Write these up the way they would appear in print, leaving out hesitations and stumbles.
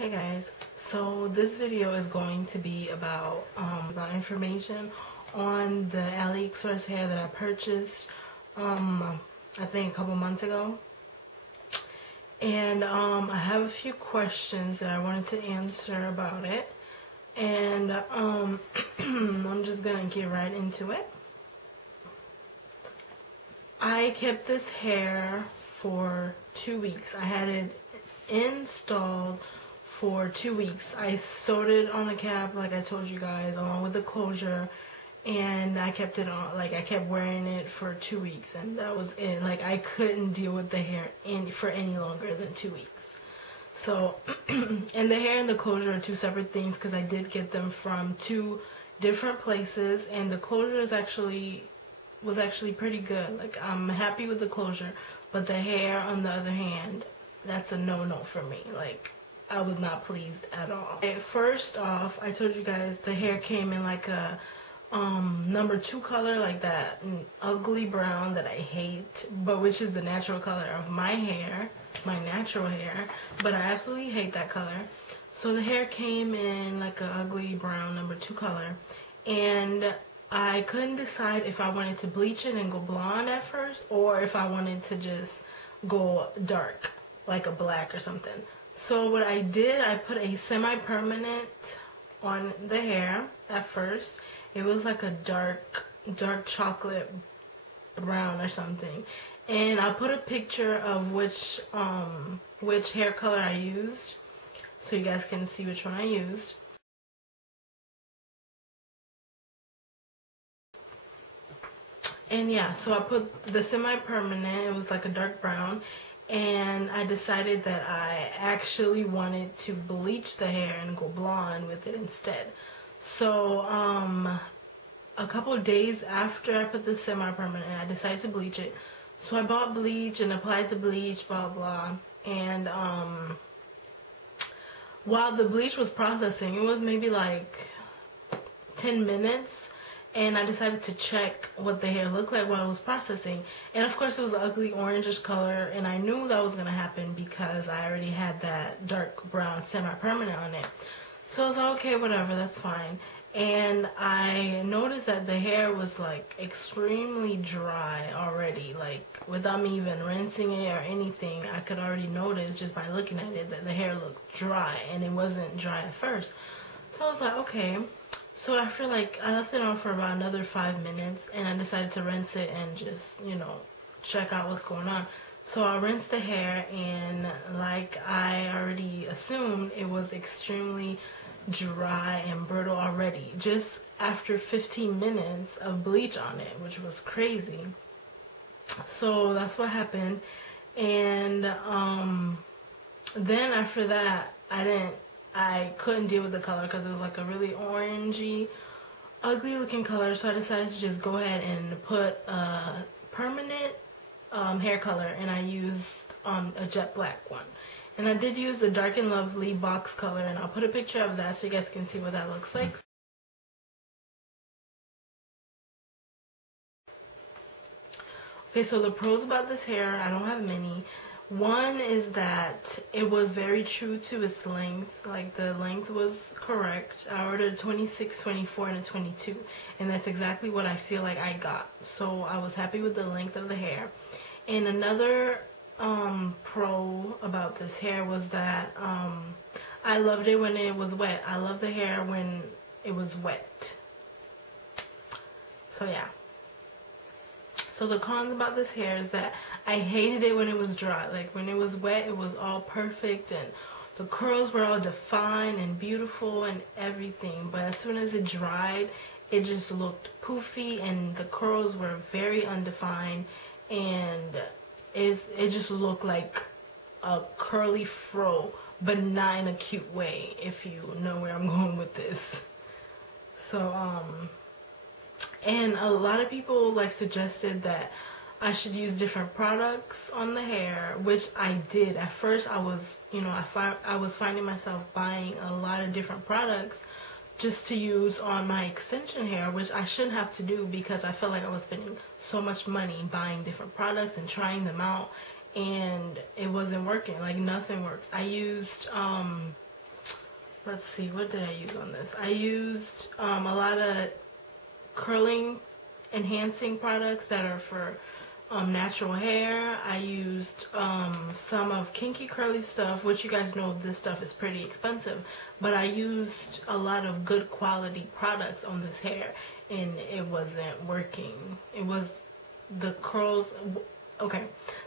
Hey guys, so this video is going to be about information on the Aliexpress hair that I purchased I think a couple months ago. And I have a few questions that I wanted to answer about it, and I'm just gonna get right into it. I kept this hair for 2 weeks. I had it installed for 2 weeks. I sewed it on a cap, like I told you guys, along with the closure, and I kept it on, like I kept wearing it for 2 weeks, and that was it. Like I couldn't deal with the hair for any longer than 2 weeks. So, and the hair and the closure are two separate things because I did get them from two different places, and the closure was actually pretty good. Like I'm happy with the closure, but the hair, on the other hand, that's a no-no for me. Like I was not pleased at all. First off, I told you guys the hair came in like a number 2 color, like that ugly brown that I hate, but which is the natural color of my hair, my natural hair, but I absolutely hate that color. So the hair came in like a ugly brown number 2 color, and I couldn't decide if I wanted to bleach it and go blonde at first, or if I wanted to just go dark, like a black or something. So what I did, I put a semi-permanent on the hair at first. It was like a dark chocolate brown or something. And I put a picture of which hair color I used, so you guys can see which one I used. And yeah, so I put the semi-permanent, it was like a dark brown, and I decided that I actually wanted to bleach the hair and go blonde with it instead. So a couple of days after I put the semi-permanent, I decided to bleach it. So I bought bleach and applied the bleach, blah blah, and while the bleach was processing, it was maybe like 10 minutes, and I decided to check what the hair looked like while it was processing. And of course it was an ugly orangish color, and I knew that was going to happen because I already had that dark brown semi-permanent on it. So I was like, okay, whatever, that's fine. And I noticed that the hair was like extremely dry already. Like without me even rinsing it or anything, I could already notice just by looking at it that the hair looked dry, and it wasn't dry at first. So I was like, okay. So after, like, I left it on for about another 5 minutes, and I decided to rinse it and just, you know, check out what's going on. So I rinsed the hair, and like I already assumed, it was extremely dry and brittle already, just after 15 minutes of bleach on it, which was crazy. So that's what happened. And then after that, I couldn't deal with the color because it was like a really orangey, ugly looking color. So I decided to just go ahead and put a permanent hair color, and I used a jet black one. And I did use the Dark and Lovely box color, and I'll put a picture of that so you guys can see what that looks like. Okay, so the pros about this hair, I don't have many. One is that it was very true to its length. Like the length was correct. I ordered 26, 24, and a 22, and that's exactly what I feel like I got. So I was happy with the length of the hair. And another pro about this hair was that I loved it when it was wet. I love the hair when it was wet. So yeah. So the cons about this hair is that I hated it when it was dry. Like when it was wet, it was all perfect, and the curls were all defined and beautiful and everything. But as soon as it dried, it just looked poofy, and the curls were very undefined, and it just looked like a curly fro, but not in a cute way, if you know where I'm going with this. So and a lot of people like suggested that I should use different products on the hair, which I did. At first I was, you know, I was finding myself buying a lot of different products just to use on my extension hair, which I shouldn't have to do because I felt like I was spending so much money buying different products and trying them out, and it wasn't working. Like nothing worked. I used let's see, what did I use on this? I used a lot of curling enhancing products that are for natural hair. I used some of Kinky Curly stuff, which you guys know this stuff is pretty expensive, but I used a lot of good quality products on this hair and it wasn't working. It was the curls. Okay,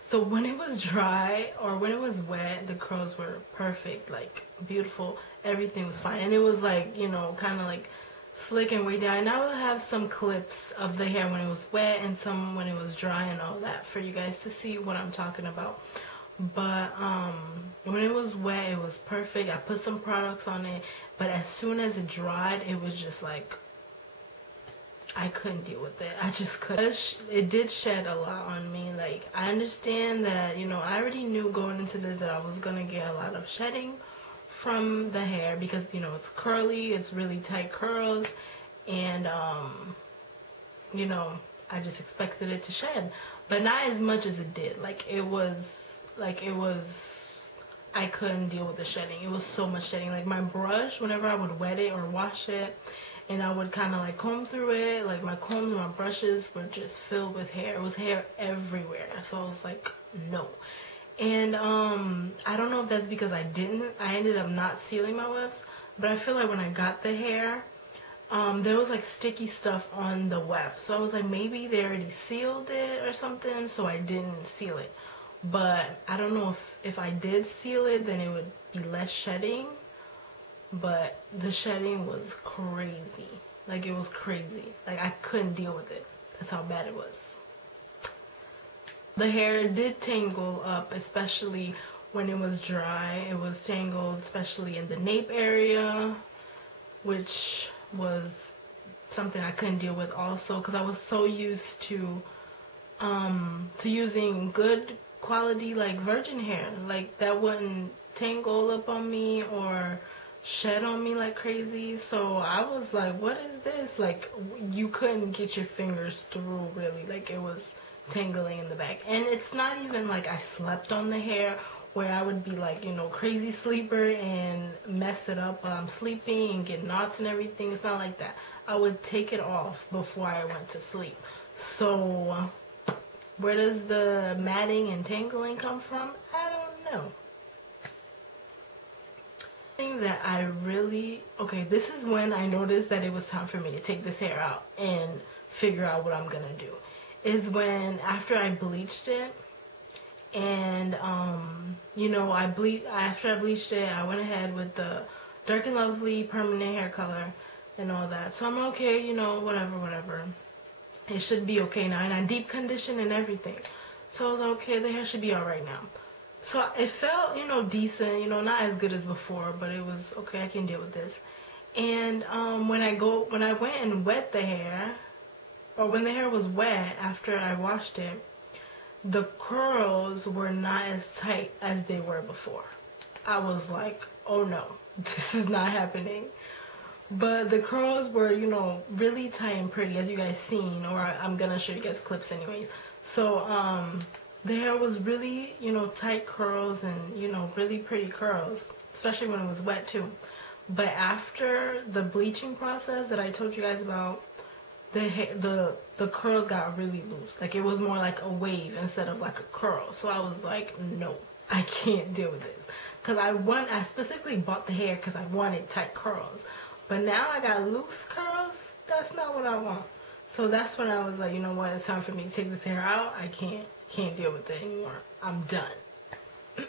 so when it was dry or when it was wet, the curls were perfect, like beautiful, everything was fine, and it was like, you know, kind of like slick and way down. And I will have some clips of the hair when it was wet and some when it was dry and all that for you guys to see what I'm talking about. But when it was wet, it was perfect. I put some products on it, but as soon as it dried, it was just like, I couldn't deal with it. I just couldn't. It did shed a lot on me. Like, I understand that, you know, I already knew going into this that I was gonna get a lot of shedding from the hair because, you know, it's curly, it's really tight curls, and you know, I just expected it to shed, but not as much as it did. It was I couldn't deal with the shedding. It was so much shedding. Like, my brush, whenever I would wet it or wash it, and I would kind of like comb through it, like my combs and my brushes were just filled with hair. It was hair everywhere. So I was like, no. And I don't know if that's because I ended up not sealing my wefts, but I feel like when I got the hair, there was like sticky stuff on the weft. So I was like, maybe they already sealed it or something, so I didn't seal it. But I don't know if I did seal it, then it would be less shedding. But the shedding was crazy. Like, it was crazy. Like, I couldn't deal with it. That's how bad it was. The hair did tangle up, especially when it was dry. It was tangled, especially in the nape area, which was something I couldn't deal with also, because I was so used to using good quality, like, virgin hair. Like, that wouldn't tangle up on me or shed on me like crazy. So I was like, what is this? Like, you couldn't get your fingers through, really. Like, it was tangling in the back. And it's not even like I slept on the hair where I would be like, you know, crazy sleeper and mess it up while I'm sleeping and get knots and everything. It's not like that. I would take it off before I went to sleep. So where does the matting and tangling come from? I don't know. That I really, okay, this is when I noticed that it was time for me to take this hair out and figure out what I'm gonna do, is when after I bleached it, and you know, after I bleached it, I went ahead with the Dark and Lovely permanent hair color and all that. So I'm okay, you know, whatever, it should be okay now, and I deep conditioned and everything, so I was okay, the hair should be all right now. So it felt, you know, decent, you know, not as good as before, but it was okay, I can deal with this. And when I went and wet the hair, or when the hair was wet after I washed it, the curls were not as tight as they were before. I was like, oh no, this is not happening. But the curls were, you know, really tight and pretty, as you guys seen, or I'm gonna show you guys clips anyways. So the hair was really, you know, tight curls and, you know, really pretty curls, especially when it was wet too. But after the bleaching process that I told you guys about, the curls got really loose. Like, it was more like a wave instead of like a curl. So I was like, no, I can't deal with this. Because I specifically bought the hair because I wanted tight curls. But now I got loose curls. That's not what I want. So that's when I was like, you know what, it's time for me to take this hair out. I can't deal with it anymore. I'm done.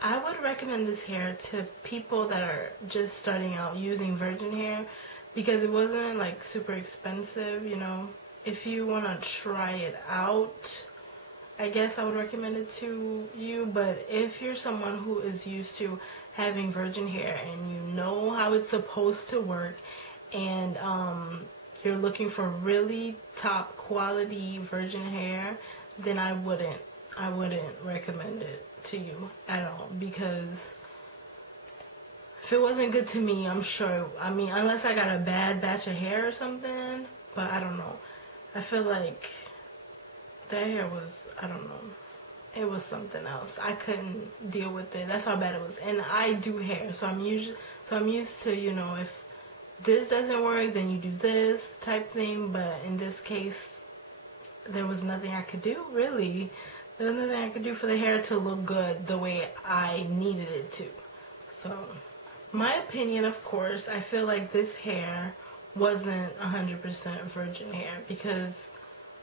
I would recommend this hair to people that are just starting out using virgin hair, because it wasn't like super expensive, you know. If you want to try it out, I guess I would recommend it to you. But if you're someone who is used to having virgin hair and you know how it's supposed to work, and you're looking for really top quality virgin hair, then I wouldn't recommend it to you at all, because if it wasn't good to me, I'm sure, I mean, unless I got a bad batch of hair or something, but I don't know. I feel like that hair was, I don't know. it was something else. I couldn't deal with it. That's how bad it was. And I do hair, so I'm used to, you know, if this doesn't work, then you do this type thing. But in this case, there was nothing I could do, really. There was nothing I could do for the hair to look good the way I needed it to. So, my opinion, of course, I feel like this hair wasn't 100% virgin hair, because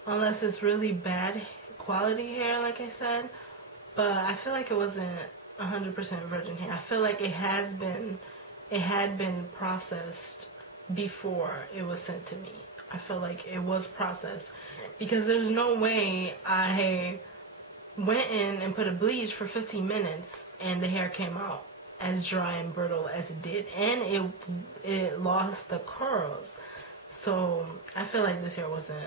unless it's really bad quality hair, like I said, but I feel like it wasn't 100% virgin hair. I feel like it had been processed before it was sent to me. I feel like it was processed, because there's no way I went in and put a bleach for 15 minutes and the hair came out as dry and brittle as it did, and it lost the curls. So I feel like this hair wasn't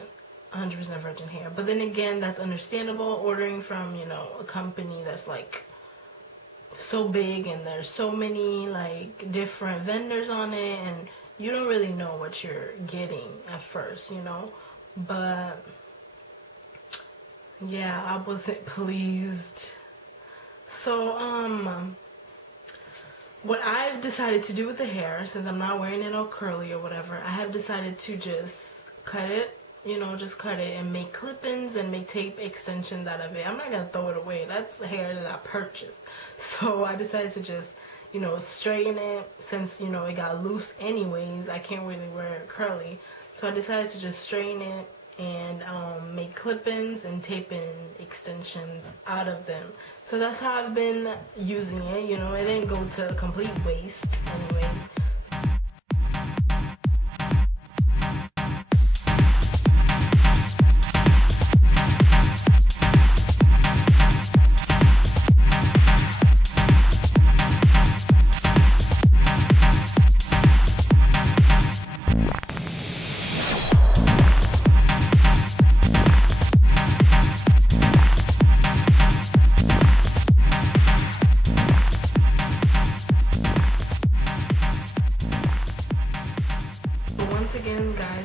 100% virgin hair. But then again, that's understandable, ordering from, you know, a company that's like so big and there's so many like different vendors on it, and you don't really know what you're getting at first, you know. But yeah, I wasn't pleased. So what I've decided to do with the hair, since I'm not wearing it all curly or whatever, I have decided to just cut it, you know, just cut it and make clip-ins and make tape extensions out of it. I'm not going to throw it away. That's the hair that I purchased. So I decided to just, you know, straighten it, since, you know, it got loose anyways. I can't really wear it curly. So I decided to just straighten it and make clip-ins and tape-in extensions out of them. So that's how I've been using it. You know, it didn't go to complete waste anyways.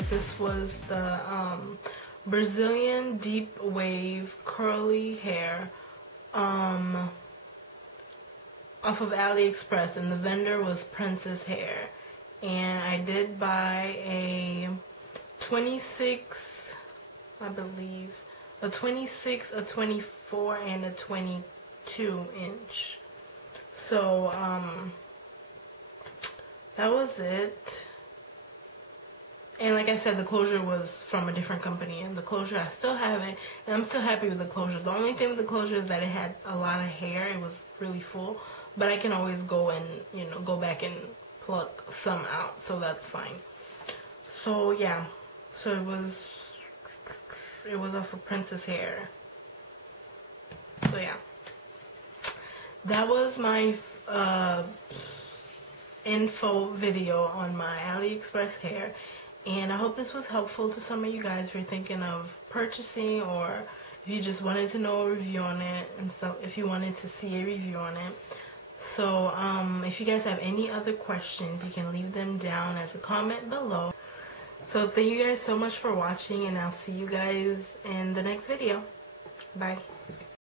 This was the Brazilian deep wave curly hair off of Aliexpress, and the vendor was Princess Hair. And I did buy a 26, I believe, a 26, a 24, and a 22 inch. So that was it. And like I said, the closure was from a different company, and the closure, I still have it, and I'm still happy with the closure. The only thing with the closure is that it had a lot of hair. It was really full, but I can always go and, you know, go back and pluck some out, so that's fine. So yeah, so it was off of Princess Hair. So yeah, that was my info video on my Aliexpress hair. And I hope this was helpful to some of you guys if you're thinking of purchasing, or if you just wanted to know a review on it, and so if you wanted to see a review on it. So if you guys have any other questions, you can leave them down as a comment below. So thank you guys so much for watching, and I'll see you guys in the next video. Bye.